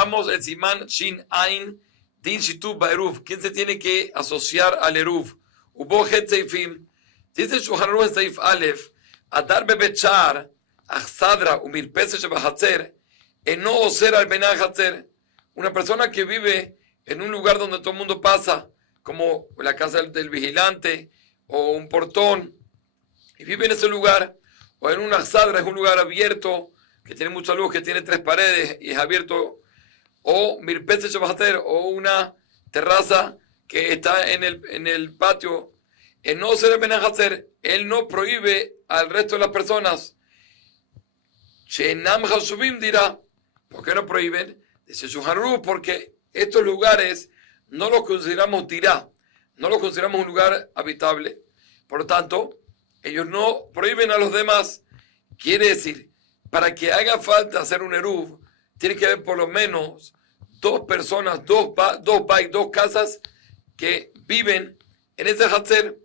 Empezamos el Simán Shin Ain Din Shitub Ba'eruv. ¿Quién se tiene que asociar al Eruv? Hubo Het Seifim. Dice Shulchan Aruch en Seif Aleph, Adar bebechar, Achsadra, Umirpese Shebahatzer, Eno Oser al Benah Hatzer. Una persona que vive en un lugar donde todo el mundo pasa, como la casa del vigilante o un portón, y vive en ese lugar, o en una Achsadra, es un lugar abierto, que tiene mucha luz, que tiene 3 paredes y es abierto, o Mirpese Shebahatzer, o una terraza que está en el patio. No ser el él no prohíbe al resto de las personas. Shenam Hasubim dirá, ¿por qué no prohíben? Dice Shulchan Aruch, porque estos lugares no los consideramos dirá, no los consideramos un lugar habitable. Por lo tanto, ellos no prohíben a los demás. Quiere decir, para que haga falta hacer un eruv, tiene que haber por lo menos 2 personas, dos casas que viven en ese hatzer.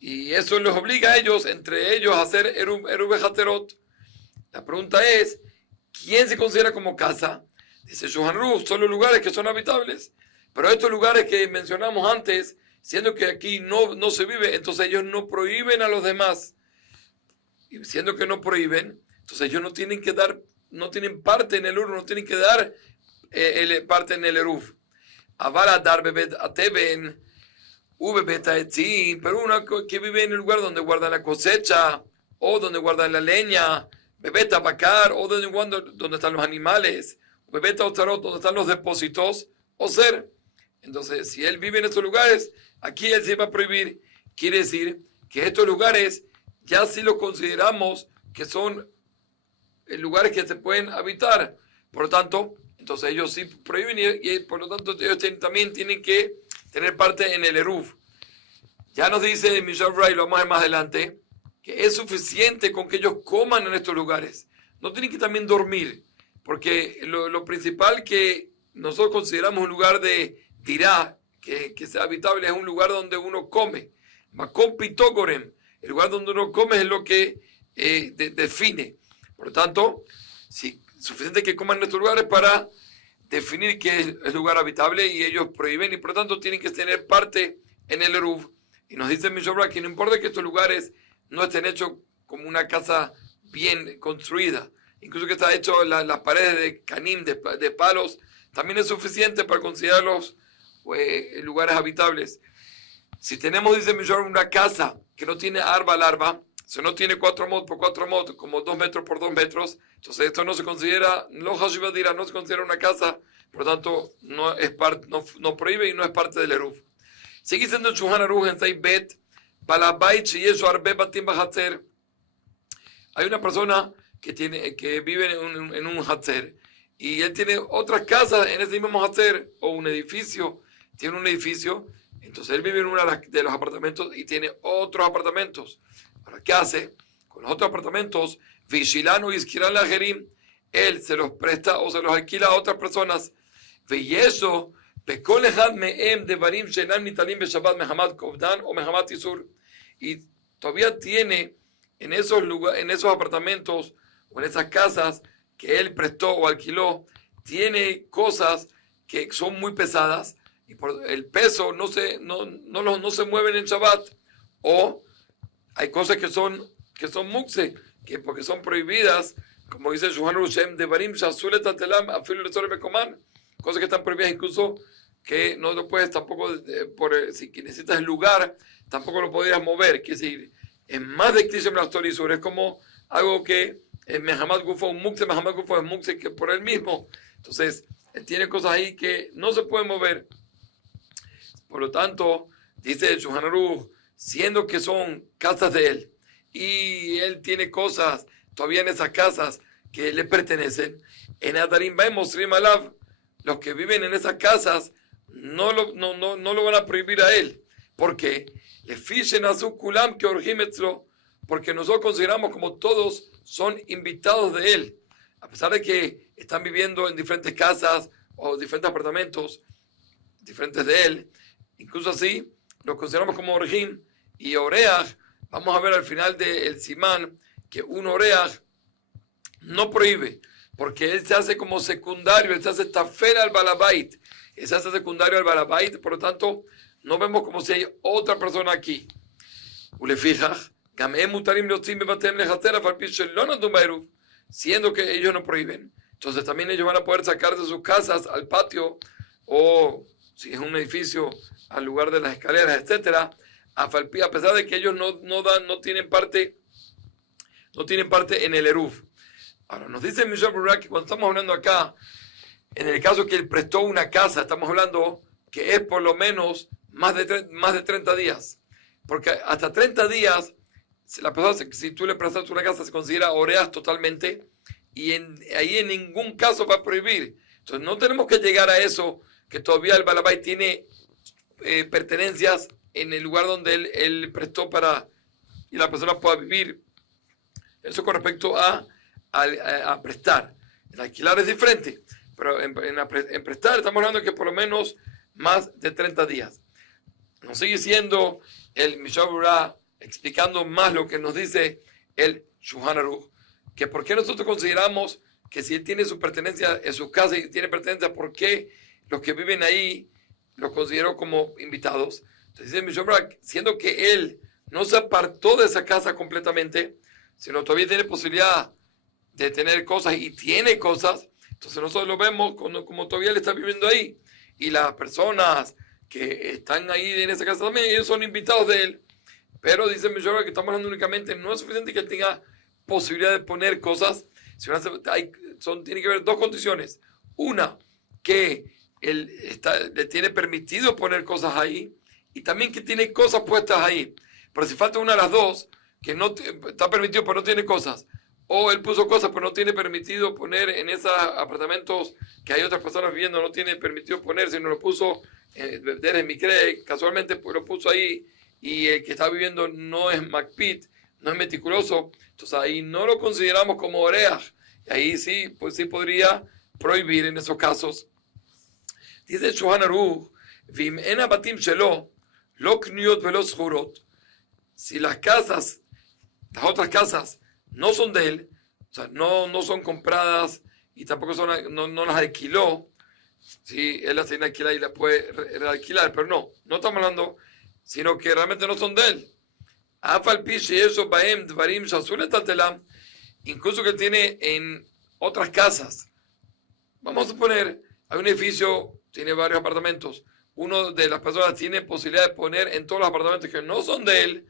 Y eso les obliga a ellos, entre ellos, a hacer Eruv Hatzerot. La pregunta es, ¿quién se considera como casa? Dice Shulchan Aruch, son los lugares que son habitables. Pero estos lugares que mencionamos antes, siendo que aquí no se vive, entonces ellos no prohíben a los demás. Y siendo que no prohíben, entonces ellos no tienen que dar, no tienen parte en el Eruv, no tienen que dar parte en el Eruv. Avala dar bebet ateben. Pero uno que vive en el lugar donde guardan la cosecha, o donde guardan la leña, bebeta bacar, o donde están los animales, bebeta otarot, donde están los depósitos, o ser. Entonces, si él vive en estos lugares, aquí él se va a prohibir. Quiere decir que estos lugares ya sí los consideramos que son lugares que se pueden habitar. Por lo tanto, entonces ellos sí prohíben y por lo tanto ellos también tienen que tener parte en el Eruv. Ya nos dice Mishnah Berurah, y lo vamos a ver más adelante, que es suficiente con que ellos coman en estos lugares. No tienen que también dormir, porque lo principal que nosotros consideramos un lugar de dirá, que sea habitable, es un lugar donde uno come. Makom pitogorem, el lugar donde uno come es lo que define. Por lo tanto, si suficiente que coman en estos lugares para definir que es lugar habitable, y ellos prohíben y por lo tanto tienen que tener parte en el Eruv. Y nos dice Mishnah Berurah que no importa que estos lugares no estén hechos como una casa bien construida, incluso que está hecho las paredes de canim, de palos, también es suficiente para considerarlos lugares habitables. Si tenemos, dice Mishnah Berurah, una casa que no tiene larva, si no tiene 4 mod por 4 mod, como 2 metros por 2 metros, entonces esto no se considera, no se considera una casa, por lo tanto no prohíbe y no es parte del Eruv. Sigue siendo el Shulchan Aruch en Seif Bet, Balabait Sheyeshu Arbe Batim B'Hatzer. Hay una persona que vive en un Hatzer, y él tiene otras casas en ese mismo Hatzer, o un edificio, tiene un edificio, entonces él vive en uno de los apartamentos y tiene otros apartamentos. Ahora, ¿qué hace? Con los otros apartamentos, Vishilano y Iskiran Lajerim, él se los presta o se los alquila a otras personas. Y eso, y todavía tiene en esos apartamentos o en esas casas que él prestó o alquiló, tiene cosas que son muy pesadas y por el peso no se mueven en Shabbat, o hay cosas que son mukse, porque son prohibidas, como dice Shulchan Aruch, de barim shasulet atelam afilu letzore bekoman, cosas que están prohibidas, incluso que no lo puedes tampoco, si necesitas el lugar, tampoco lo podrías mover. Quiere decir, es más de Klishem Lastor, es como algo que Mehamad Gufo, un mukse, Mehamad Gufo es mukse que por él mismo. Entonces, él tiene cosas ahí que no se pueden mover. Por lo tanto, dice el Shulchan Aruch, siendo que son casas de él, y él tiene cosas todavía en esas casas que le pertenecen, en Adarim vemos Rimalav, los que viven en esas casas no lo van a prohibir a él. ¿Por qué? Le fichen a su kulam que orgimetzlo, porque nosotros consideramos como todos son invitados de él, a pesar de que están viviendo en diferentes casas o diferentes apartamentos diferentes de él, incluso así los consideramos como orjim. Y oreach, vamos a ver al final del simán que un oreach no prohíbe. porque él se hace como secundario, él se hace tafel al balabait, él se hace secundario al balabait, por lo tanto, no vemos como si hay otra persona aquí. Siendo que ellos no prohíben, entonces también ellos van a poder sacar de sus casas al patio, o si es un edificio, al lugar de las escaleras, etcétera, a pesar de que ellos no tienen parte en el Eruv. Ahora, nos dice Mishnah Berurah que cuando estamos hablando acá, en el caso que él prestó una casa, estamos hablando que es por lo menos más de 30 días. Porque hasta 30 días, la persona, si tú le prestaste una casa, se considera oreas totalmente, y ahí en ningún caso va a prohibir. Entonces no tenemos que llegar a eso, que todavía el balabay tiene pertenencias en el lugar donde él prestó para y la persona pueda vivir. Eso con respecto a prestar. El alquilar es diferente, pero en prestar estamos hablando de que por lo menos más de 30 días. Nos sigue siendo el Mishnah Berurah explicando más lo que nos dice el Shulchan Aruch, que por qué nosotros consideramos que si él tiene su pertenencia en su casa y tiene pertenencia, ¿por qué los que viven ahí los consideró como invitados? Entonces dice el Mishnah Berurah, siendo que él no se apartó de esa casa completamente, sino todavía tiene posibilidad de tener cosas y tiene cosas, entonces nosotros lo vemos como todavía él está viviendo ahí. Y las personas que están ahí en esa casa también, ellos son invitados de él. Pero dice el Mishnah Berurah que estamos hablando únicamente, no es suficiente que él tenga posibilidad de poner cosas, sino tiene que haber dos condiciones. Una, que él le tiene permitido poner cosas ahí, y también que tiene cosas puestas ahí. Pero si falta una de las dos, que no está permitido pero no tiene cosas, o él puso cosas pero no tiene permitido poner en esos apartamentos que hay otras personas viviendo, no tiene permitido poner, sino lo puso desde Micre, casualmente pues lo puso ahí, y el que está viviendo no es Macpit, no es meticuloso, entonces ahí no lo consideramos como oreaj, y ahí sí, pues sí podría prohibir en esos casos. Dice el Shulchan Aruch, Vim en abatim shelo, lo kniot velo zhurot, si las otras casas no son de él, o sea, no son compradas y tampoco no las alquiló, si él las tiene alquiladas y las puede realquilar, pero no estamos hablando, sino que realmente no son de él. Incluso que tiene en otras casas, vamos a suponer, hay un edificio, tiene varios apartamentos, uno de las personas tiene posibilidad de poner en todos los apartamentos que no son de él,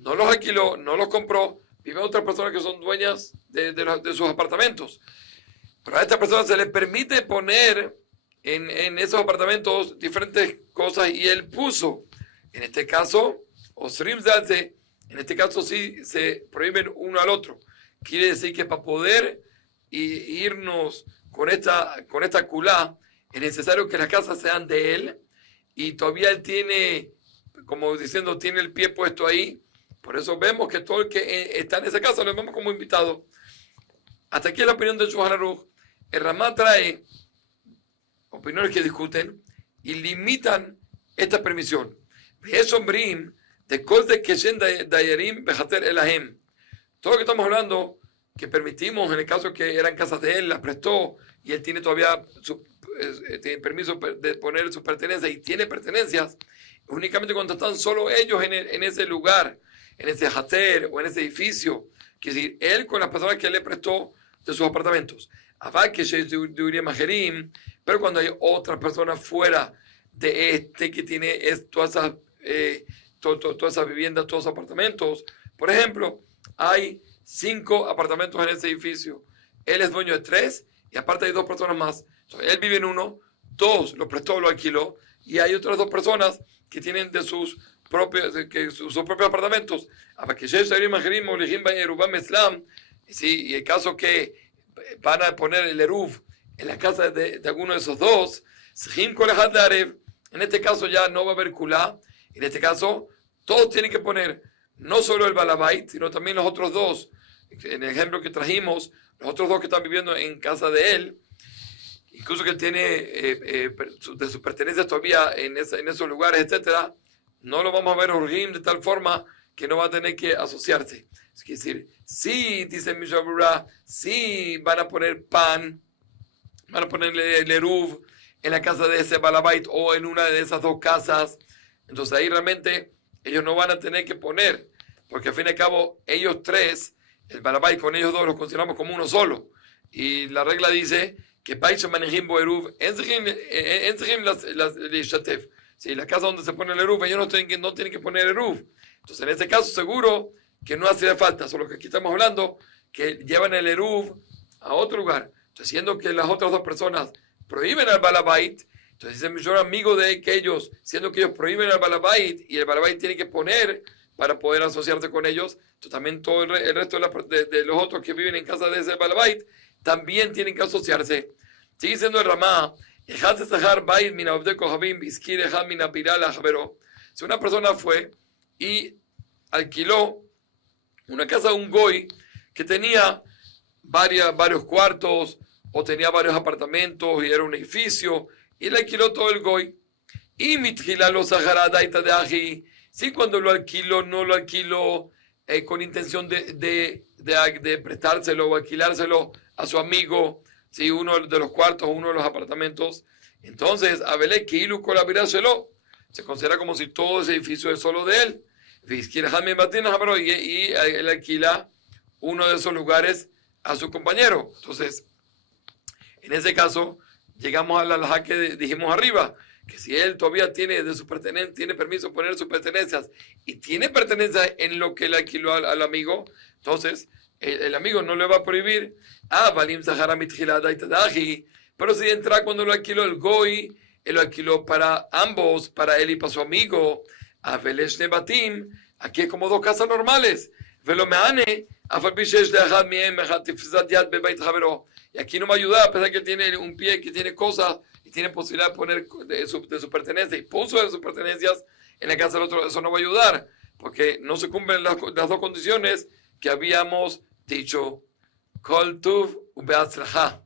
no los alquiló, no los compró, viven otras personas que son dueñas de sus apartamentos. Pero a estas personas se les permite poner en esos apartamentos diferentes cosas y él puso. En este caso, en este caso sí se prohíben uno al otro. Quiere decir que para poder irnos con esta culá, es necesario que las casas sean de él, y todavía él tiene, como diciendo, tiene el pie puesto ahí. Por eso vemos que todo el que está en esa casa lo vemos como invitado. Hasta aquí es la opinión del Shulchan Aruch. El Ramá trae opiniones que discuten y limitan esta permisión. Todo lo que estamos hablando, que permitimos en el caso que eran casas de él, las prestó, y él tiene todavía tiene permiso de poner sus pertenencias, y tiene pertenencias únicamente cuando están solo ellos en ese lugar, en ese hater o en ese edificio, que es decir, él con las personas que él le prestó de sus apartamentos. Pero cuando hay otras personas fuera de que tiene todas esas viviendas, todos esos apartamentos, por ejemplo, hay 5 apartamentos en ese edificio, él es dueño de 3 y aparte hay 2 personas más. Entonces, él vive en uno, 2 lo prestó, lo alquiló, y hay otras 2 personas que tienen de sus propios apartamentos. Y el caso que van a poner el eruv en la casa de alguno de esos 2, en este caso ya no va a haber kulá. En este caso, todos tienen que poner no solo el balabait, sino también los otros 2. En el ejemplo que trajimos, los otros 2 que están viviendo en casa de él, incluso que él tiene de sus pertenencias todavía en esos lugares, etcétera, no lo vamos a ver urgim de tal forma que no va a tener que asociarse. Es decir, si, dice Mishnah Berurah, si van a poner pan, van a ponerle el eruv en la casa de ese balabait o en una de esas dos casas, entonces ahí realmente ellos no van a tener que poner, porque al fin y al cabo ellos tres, el balabait con ellos dos los consideramos como uno solo. Y la regla dice que si la casa donde se pone el eruv, ellos no tienen que poner eruv. Entonces en este caso seguro que no hacía falta, solo que aquí estamos hablando que llevan el eruv a otro lugar. Entonces, siendo que las otras dos personas prohíben al balabait, entonces dice yo amigo de que ellos, siendo que ellos prohíben al balabait y el balabait tiene que poner para poder asociarse con ellos, entonces también todo el resto de los otros que viven en casa de ese balabait también tienen que asociarse. Sigue siendo el Ramá, si una persona fue y alquiló una casa de un goy que tenía varios cuartos o tenía varios apartamentos y era un edificio y le alquiló todo el goy. Y si cuando lo alquiló no lo alquiló con intención de prestárselo o alquilárselo a su amigo, si uno de los cuartos o uno de los apartamentos, entonces Abelé Kilu Kolabirárselo se considera como si todo ese edificio es solo de él. Y él alquila uno de esos lugares a su compañero. Entonces, en ese caso, llegamos a la halajá que dijimos arriba, que si él todavía tiene tiene permiso de poner sus pertenencias y tiene pertenencias en lo que le alquiló al amigo, entonces el amigo no le va a prohibir. Pero si entra cuando lo alquiló el goy, él lo alquiló para ambos, para él y para su amigo. Aquí es como dos casas normales. Y aquí no me ayuda, a pesar que tiene un pie que tiene cosas y tiene posibilidad de poner de su pertenencia y puso de sus pertenencias en la casa del otro. Eso no va a ayudar, porque no se cumplen las dos condiciones que habíamos dicho. Kol tuv ubeatzlacha.